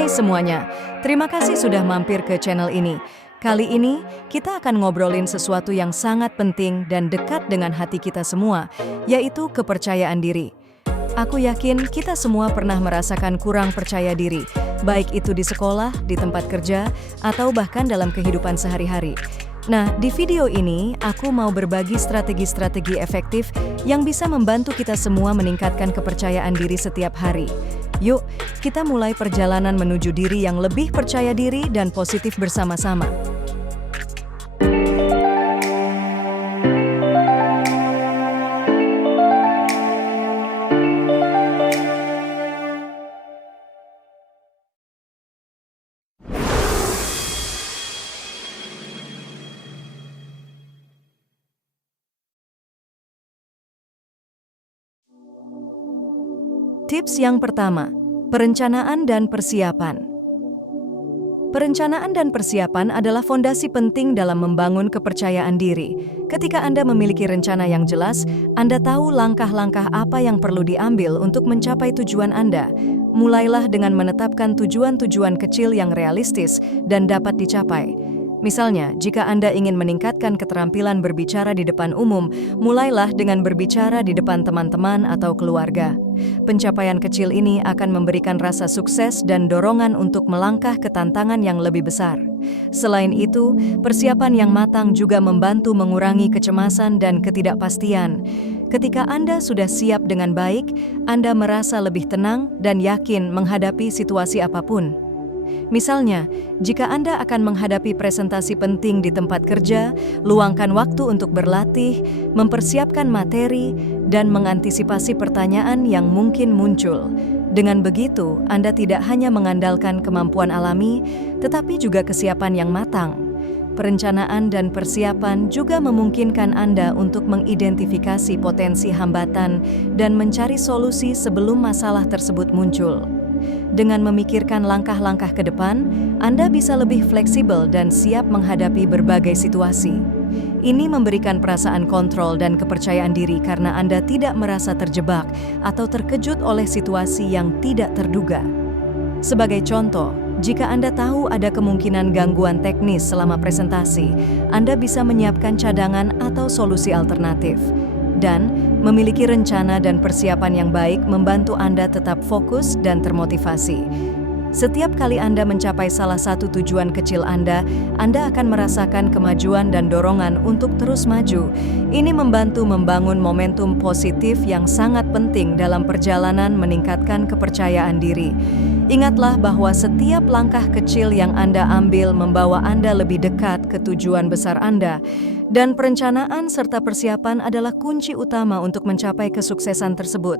Hai semuanya, terima kasih sudah mampir ke channel ini. Kali ini, kita akan ngobrolin sesuatu yang sangat penting dan dekat dengan hati kita semua, yaitu kepercayaan diri. Aku yakin kita semua pernah merasakan kurang percaya diri, baik itu di sekolah, di tempat kerja, atau bahkan dalam kehidupan sehari-hari. Nah, di video ini, aku mau berbagi strategi-strategi efektif yang bisa membantu kita semua meningkatkan kepercayaan diri setiap hari. Yuk, kita mulai perjalanan menuju diri yang lebih percaya diri dan positif bersama-sama. Tips yang pertama, perencanaan dan persiapan. Perencanaan dan persiapan adalah fondasi penting dalam membangun kepercayaan diri. Ketika Anda memiliki rencana yang jelas, Anda tahu langkah-langkah apa yang perlu diambil untuk mencapai tujuan Anda. Mulailah dengan menetapkan tujuan-tujuan kecil yang realistis dan dapat dicapai. Misalnya, jika Anda ingin meningkatkan keterampilan berbicara di depan umum, mulailah dengan berbicara di depan teman-teman atau keluarga. Pencapaian kecil ini akan memberikan rasa sukses dan dorongan untuk melangkah ke tantangan yang lebih besar. Selain itu, persiapan yang matang juga membantu mengurangi kecemasan dan ketidakpastian. Ketika Anda sudah siap dengan baik, Anda merasa lebih tenang dan yakin menghadapi situasi apapun. Misalnya, jika Anda akan menghadapi presentasi penting di tempat kerja, luangkan waktu untuk berlatih, mempersiapkan materi, dan mengantisipasi pertanyaan yang mungkin muncul. Dengan begitu, Anda tidak hanya mengandalkan kemampuan alami, tetapi juga kesiapan yang matang. Perencanaan dan persiapan juga memungkinkan Anda untuk mengidentifikasi potensi hambatan dan mencari solusi sebelum masalah tersebut muncul. Dengan memikirkan langkah-langkah ke depan, Anda bisa lebih fleksibel dan siap menghadapi berbagai situasi. Ini memberikan perasaan kontrol dan kepercayaan diri karena Anda tidak merasa terjebak atau terkejut oleh situasi yang tidak terduga. Sebagai contoh, jika Anda tahu ada kemungkinan gangguan teknis selama presentasi, Anda bisa menyiapkan cadangan atau solusi alternatif. Dan memiliki rencana dan persiapan yang baik membantu Anda tetap fokus dan termotivasi. Setiap kali Anda mencapai salah satu tujuan kecil Anda akan merasakan kemajuan dan dorongan untuk terus maju. Ini membantu membangun momentum positif yang sangat penting dalam perjalanan meningkatkan kepercayaan diri. Ingatlah bahwa setiap langkah kecil yang Anda ambil membawa Anda lebih dekat ke tujuan besar Anda. Dan perencanaan serta persiapan adalah kunci utama untuk mencapai kesuksesan tersebut.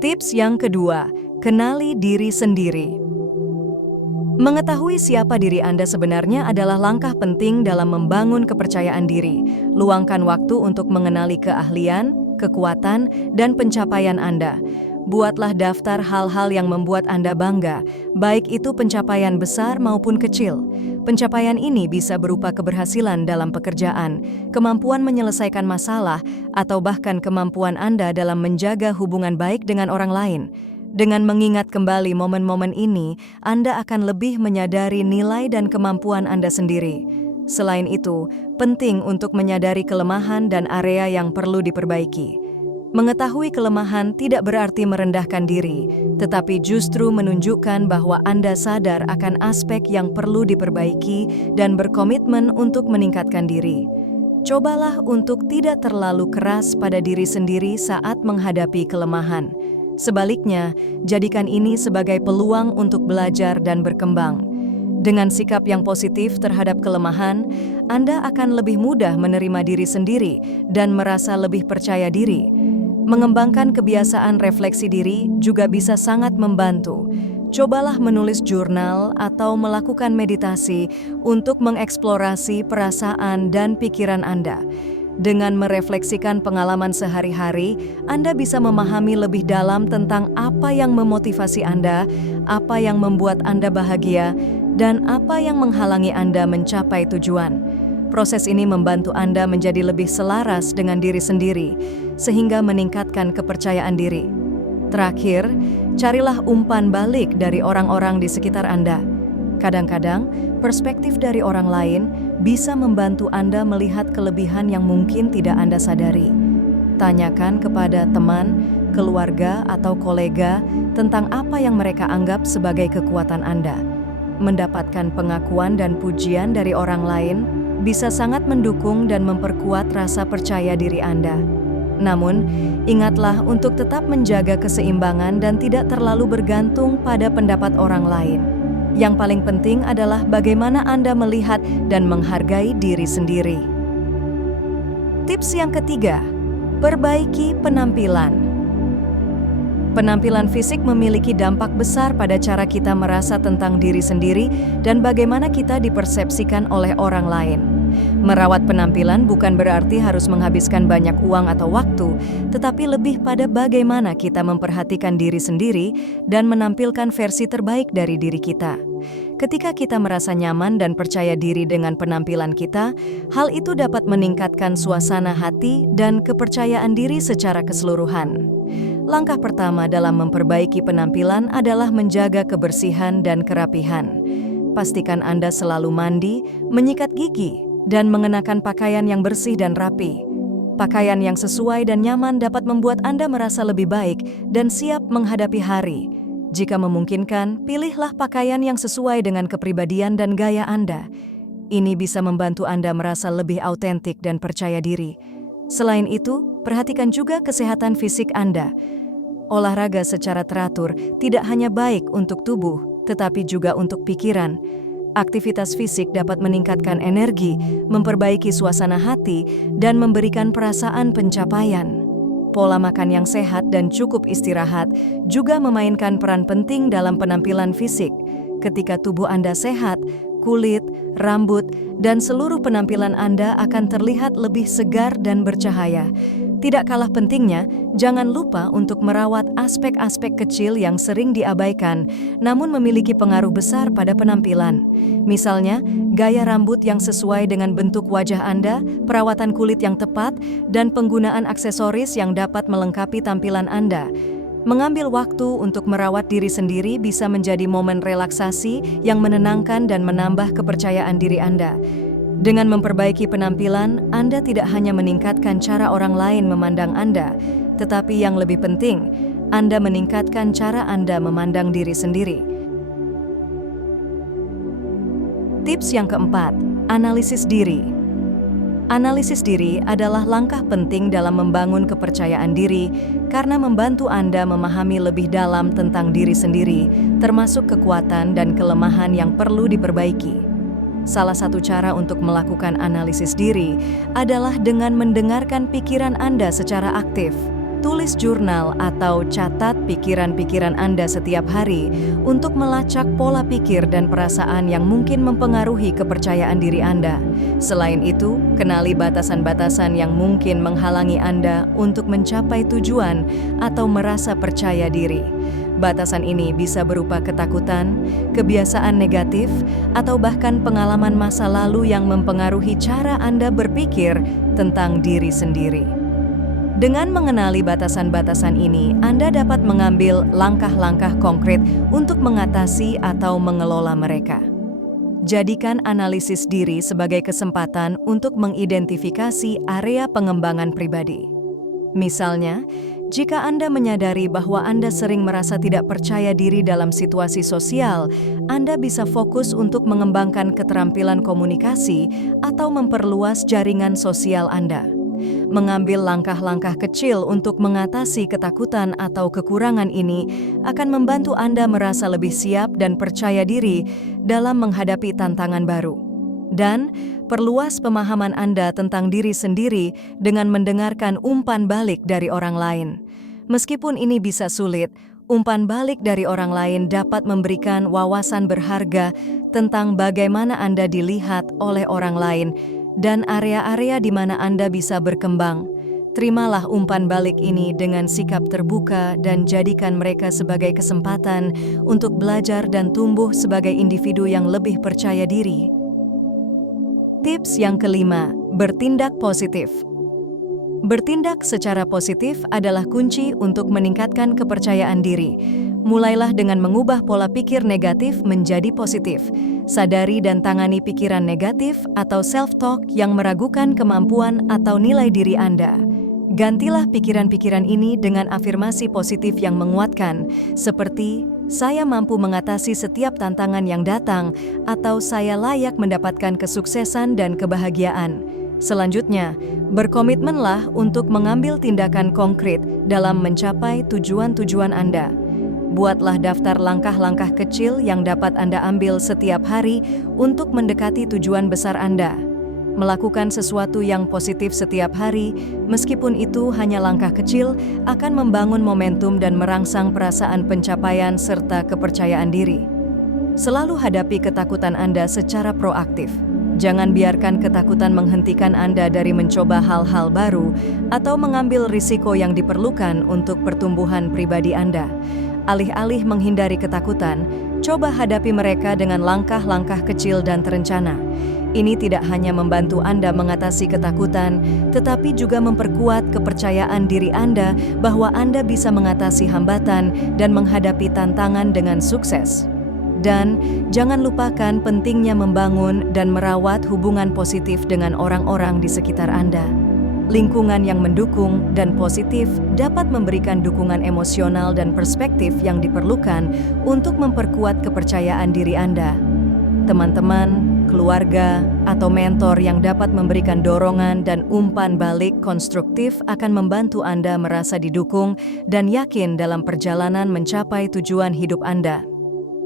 Tips yang kedua, kenali diri sendiri. Mengetahui siapa diri Anda sebenarnya adalah langkah penting dalam membangun kepercayaan diri. Luangkan waktu untuk mengenali keahlian, kekuatan, dan pencapaian Anda. Buatlah daftar hal-hal yang membuat Anda bangga, baik itu pencapaian besar maupun kecil. Pencapaian ini bisa berupa keberhasilan dalam pekerjaan, kemampuan menyelesaikan masalah, atau bahkan kemampuan Anda dalam menjaga hubungan baik dengan orang lain. Dengan mengingat kembali momen-momen ini, Anda akan lebih menyadari nilai dan kemampuan Anda sendiri. Selain itu, penting untuk menyadari kelemahan dan area yang perlu diperbaiki. Mengetahui kelemahan tidak berarti merendahkan diri, tetapi justru menunjukkan bahwa Anda sadar akan aspek yang perlu diperbaiki dan berkomitmen untuk meningkatkan diri. Cobalah untuk tidak terlalu keras pada diri sendiri saat menghadapi kelemahan. Sebaliknya, jadikan ini sebagai peluang untuk belajar dan berkembang. Dengan sikap yang positif terhadap kelemahan, Anda akan lebih mudah menerima diri sendiri dan merasa lebih percaya diri. Mengembangkan kebiasaan refleksi diri juga bisa sangat membantu. Cobalah menulis jurnal atau melakukan meditasi untuk mengeksplorasi perasaan dan pikiran Anda. Dengan merefleksikan pengalaman sehari-hari, Anda bisa memahami lebih dalam tentang apa yang memotivasi Anda, apa yang membuat Anda bahagia, dan apa yang menghalangi Anda mencapai tujuan. Proses ini membantu Anda menjadi lebih selaras dengan diri sendiri, sehingga meningkatkan kepercayaan diri. Terakhir, carilah umpan balik dari orang-orang di sekitar Anda. Kadang-kadang, perspektif dari orang lain bisa membantu Anda melihat kelebihan yang mungkin tidak Anda sadari. Tanyakan kepada teman, keluarga, atau kolega tentang apa yang mereka anggap sebagai kekuatan Anda. Mendapatkan pengakuan dan pujian dari orang lain bisa sangat mendukung dan memperkuat rasa percaya diri Anda. Namun, ingatlah untuk tetap menjaga keseimbangan dan tidak terlalu bergantung pada pendapat orang lain. Yang paling penting adalah bagaimana Anda melihat dan menghargai diri sendiri. Tips yang ketiga, perbaiki penampilan. Penampilan fisik memiliki dampak besar pada cara kita merasa tentang diri sendiri dan bagaimana kita dipersepsikan oleh orang lain. Merawat penampilan bukan berarti harus menghabiskan banyak uang atau waktu, tetapi lebih pada bagaimana kita memperhatikan diri sendiri dan menampilkan versi terbaik dari diri kita. Ketika kita merasa nyaman dan percaya diri dengan penampilan kita, hal itu dapat meningkatkan suasana hati dan kepercayaan diri secara keseluruhan. Langkah pertama dalam memperbaiki penampilan adalah menjaga kebersihan dan kerapihan. Pastikan Anda selalu mandi, menyikat gigi, dan mengenakan pakaian yang bersih dan rapi. Pakaian yang sesuai dan nyaman dapat membuat Anda merasa lebih baik dan siap menghadapi hari. Jika memungkinkan, pilihlah pakaian yang sesuai dengan kepribadian dan gaya Anda. Ini bisa membantu Anda merasa lebih autentik dan percaya diri. Selain itu, perhatikan juga kesehatan fisik Anda. Olahraga secara teratur tidak hanya baik untuk tubuh, tetapi juga untuk pikiran. Aktivitas fisik dapat meningkatkan energi, memperbaiki suasana hati, dan memberikan perasaan pencapaian. Pola makan yang sehat dan cukup istirahat juga memainkan peran penting dalam penampilan fisik. Ketika tubuh Anda sehat, kulit, rambut, dan seluruh penampilan Anda akan terlihat lebih segar dan bercahaya. Tidak kalah pentingnya, jangan lupa untuk merawat aspek-aspek kecil yang sering diabaikan, namun memiliki pengaruh besar pada penampilan. Misalnya, gaya rambut yang sesuai dengan bentuk wajah Anda, perawatan kulit yang tepat, dan penggunaan aksesoris yang dapat melengkapi tampilan Anda. Mengambil waktu untuk merawat diri sendiri bisa menjadi momen relaksasi yang menenangkan dan menambah kepercayaan diri Anda. Dengan memperbaiki penampilan, Anda tidak hanya meningkatkan cara orang lain memandang Anda, tetapi yang lebih penting, Anda meningkatkan cara Anda memandang diri sendiri. Tips yang keempat, analisis diri. Analisis diri adalah langkah penting dalam membangun kepercayaan diri karena membantu Anda memahami lebih dalam tentang diri sendiri, termasuk kekuatan dan kelemahan yang perlu diperbaiki. Salah satu cara untuk melakukan analisis diri adalah dengan mendengarkan pikiran Anda secara aktif. Tulis jurnal atau catat pikiran-pikiran Anda setiap hari untuk melacak pola pikir dan perasaan yang mungkin mempengaruhi kepercayaan diri Anda. Selain itu, kenali batasan-batasan yang mungkin menghalangi Anda untuk mencapai tujuan atau merasa percaya diri. Batasan ini bisa berupa ketakutan, kebiasaan negatif, atau bahkan pengalaman masa lalu yang mempengaruhi cara Anda berpikir tentang diri sendiri. Dengan mengenali batasan-batasan ini, Anda dapat mengambil langkah-langkah konkret untuk mengatasi atau mengelola mereka. Jadikan analisis diri sebagai kesempatan untuk mengidentifikasi area pengembangan pribadi. Misalnya, jika Anda menyadari bahwa Anda sering merasa tidak percaya diri dalam situasi sosial, Anda bisa fokus untuk mengembangkan keterampilan komunikasi atau memperluas jaringan sosial Anda. Mengambil langkah-langkah kecil untuk mengatasi ketakutan atau kekurangan ini akan membantu Anda merasa lebih siap dan percaya diri dalam menghadapi tantangan baru. Dan perluas pemahaman Anda tentang diri sendiri dengan mendengarkan umpan balik dari orang lain. Meskipun ini bisa sulit, umpan balik dari orang lain dapat memberikan wawasan berharga tentang bagaimana Anda dilihat oleh orang lain dan area-area di mana Anda bisa berkembang. Terimalah umpan balik ini dengan sikap terbuka dan jadikan mereka sebagai kesempatan untuk belajar dan tumbuh sebagai individu yang lebih percaya diri. Tips yang kelima, bertindak positif. Bertindak secara positif adalah kunci untuk meningkatkan kepercayaan diri. Mulailah dengan mengubah pola pikir negatif menjadi positif. Sadari dan tangani pikiran negatif atau self-talk yang meragukan kemampuan atau nilai diri Anda. Gantilah pikiran-pikiran ini dengan afirmasi positif yang menguatkan, seperti "Saya mampu mengatasi setiap tantangan yang datang" atau "Saya layak mendapatkan kesuksesan dan kebahagiaan." Selanjutnya, berkomitmenlah untuk mengambil tindakan konkret dalam mencapai tujuan-tujuan Anda. Buatlah daftar langkah-langkah kecil yang dapat Anda ambil setiap hari untuk mendekati tujuan besar Anda. Melakukan sesuatu yang positif setiap hari, meskipun itu hanya langkah kecil, akan membangun momentum dan merangsang perasaan pencapaian serta kepercayaan diri. Selalu hadapi ketakutan Anda secara proaktif. Jangan biarkan ketakutan menghentikan Anda dari mencoba hal-hal baru atau mengambil risiko yang diperlukan untuk pertumbuhan pribadi Anda. Alih-alih menghindari ketakutan, coba hadapi mereka dengan langkah-langkah kecil dan terencana. Ini tidak hanya membantu Anda mengatasi ketakutan, tetapi juga memperkuat kepercayaan diri Anda bahwa Anda bisa mengatasi hambatan dan menghadapi tantangan dengan sukses. Dan jangan lupakan pentingnya membangun dan merawat hubungan positif dengan orang-orang di sekitar Anda. Lingkungan yang mendukung dan positif dapat memberikan dukungan emosional dan perspektif yang diperlukan untuk memperkuat kepercayaan diri Anda. Teman-teman, keluarga, atau mentor yang dapat memberikan dorongan dan umpan balik konstruktif akan membantu Anda merasa didukung dan yakin dalam perjalanan mencapai tujuan hidup Anda.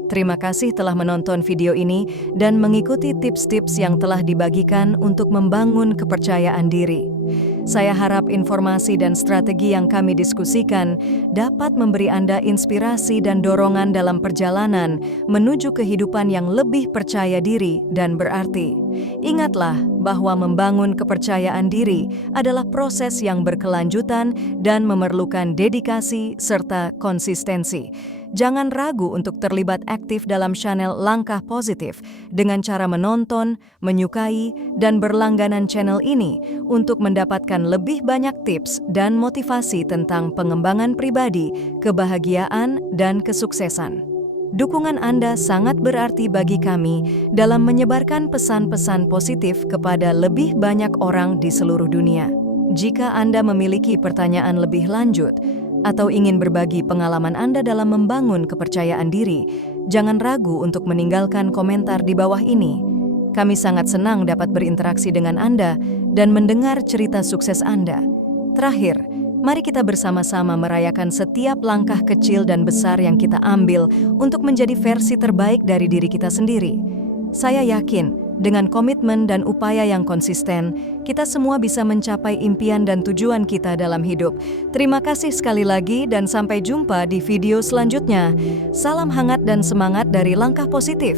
Terima kasih telah menonton video ini dan mengikuti tips-tips yang telah dibagikan untuk membangun kepercayaan diri. Saya harap informasi dan strategi yang kami diskusikan dapat memberi Anda inspirasi dan dorongan dalam perjalanan menuju kehidupan yang lebih percaya diri dan berarti. Ingatlah bahwa membangun kepercayaan diri adalah proses yang berkelanjutan dan memerlukan dedikasi serta konsistensi. Jangan ragu untuk terlibat aktif dalam channel Langkah Positif dengan cara menonton, menyukai, dan berlangganan channel ini untuk mendapatkan lebih banyak tips dan motivasi tentang pengembangan pribadi, kebahagiaan, dan kesuksesan. Dukungan Anda sangat berarti bagi kami dalam menyebarkan pesan-pesan positif kepada lebih banyak orang di seluruh dunia. Jika Anda memiliki pertanyaan lebih lanjut, atau ingin berbagi pengalaman Anda dalam membangun kepercayaan diri, jangan ragu untuk meninggalkan komentar di bawah ini. Kami sangat senang dapat berinteraksi dengan Anda dan mendengar cerita sukses Anda. Terakhir, mari kita bersama-sama merayakan setiap langkah kecil dan besar yang kita ambil untuk menjadi versi terbaik dari diri kita sendiri. Saya yakin, dengan komitmen dan upaya yang konsisten, kita semua bisa mencapai impian dan tujuan kita dalam hidup. Terima kasih sekali lagi dan sampai jumpa di video selanjutnya. Salam hangat dan semangat dari Langkah Positif.